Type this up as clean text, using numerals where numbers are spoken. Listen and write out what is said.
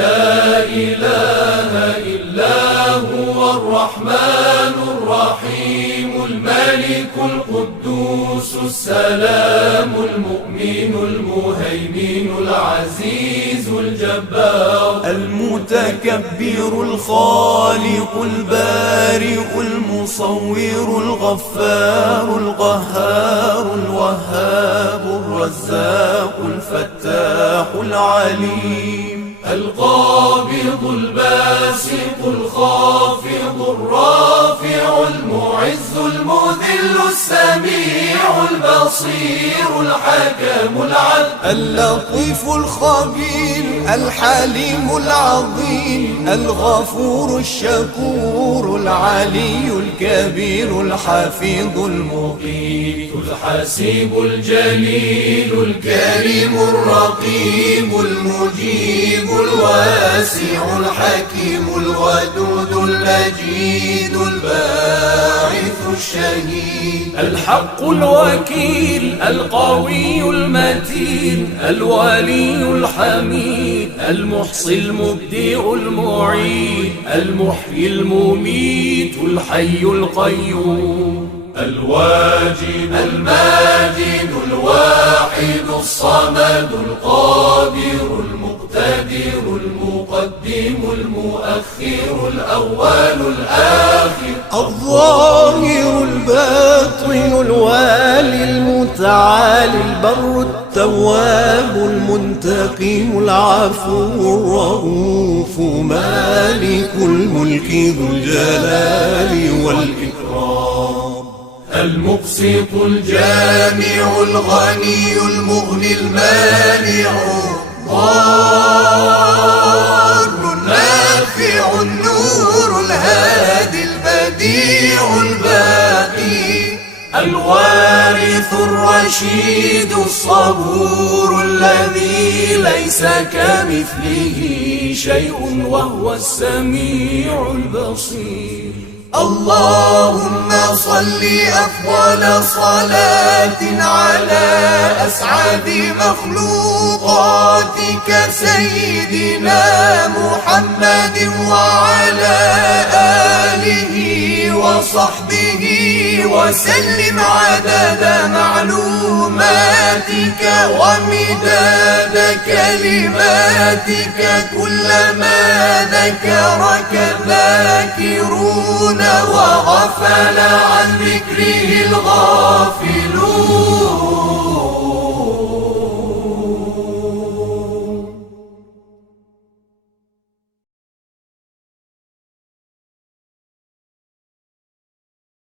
لا إله إلا هو الرحمن الرحيم الملك القدوس السلام المؤمن المهيمن العزيز الجبار المتكبر الخالق البارئ المصور الغفار القهار الوهاب الرزاق الفتاح العليم القابض الباسط الخافض الرافع المعز المذل السميع البصير الحكم العدل اللطيف الخبير الحليم العظيم الغفور الشكور العلي الكبير الحفيظ المقيت الحسيب الجليل الكريم الرقيب المجيب الواسع الحكيم الودود المجيد الباعث الشهيد الحق الوكيل القوي المتين الولي الحميد المحصي المبدئ المعيد المحيي المميت الحي القيوم الواجد الماجد الواحد الصمد القادر المقتدر المقدم المؤخر الأول الآخر الظاهر الباطن الوالي المتعالي البر التواب المنتقم العفو الرؤوف مالك الملك ذو الجلال والإكرام المقسط الجامع الغني المغني المانع الضار النافع النور الهادي البديع الباقي الوارث الرشيد الصبور الذي ليس كمثله شيء وهو السميع البصير اللهم صل أفضل صلاة على أسعد مخلوقاتك سيدنا محمد وعلى آله وصحبه وسلم عدد معلوماتك ومداد كلماتك كلما ذكرك الذاكرون وغفل عن ذكره الغافلون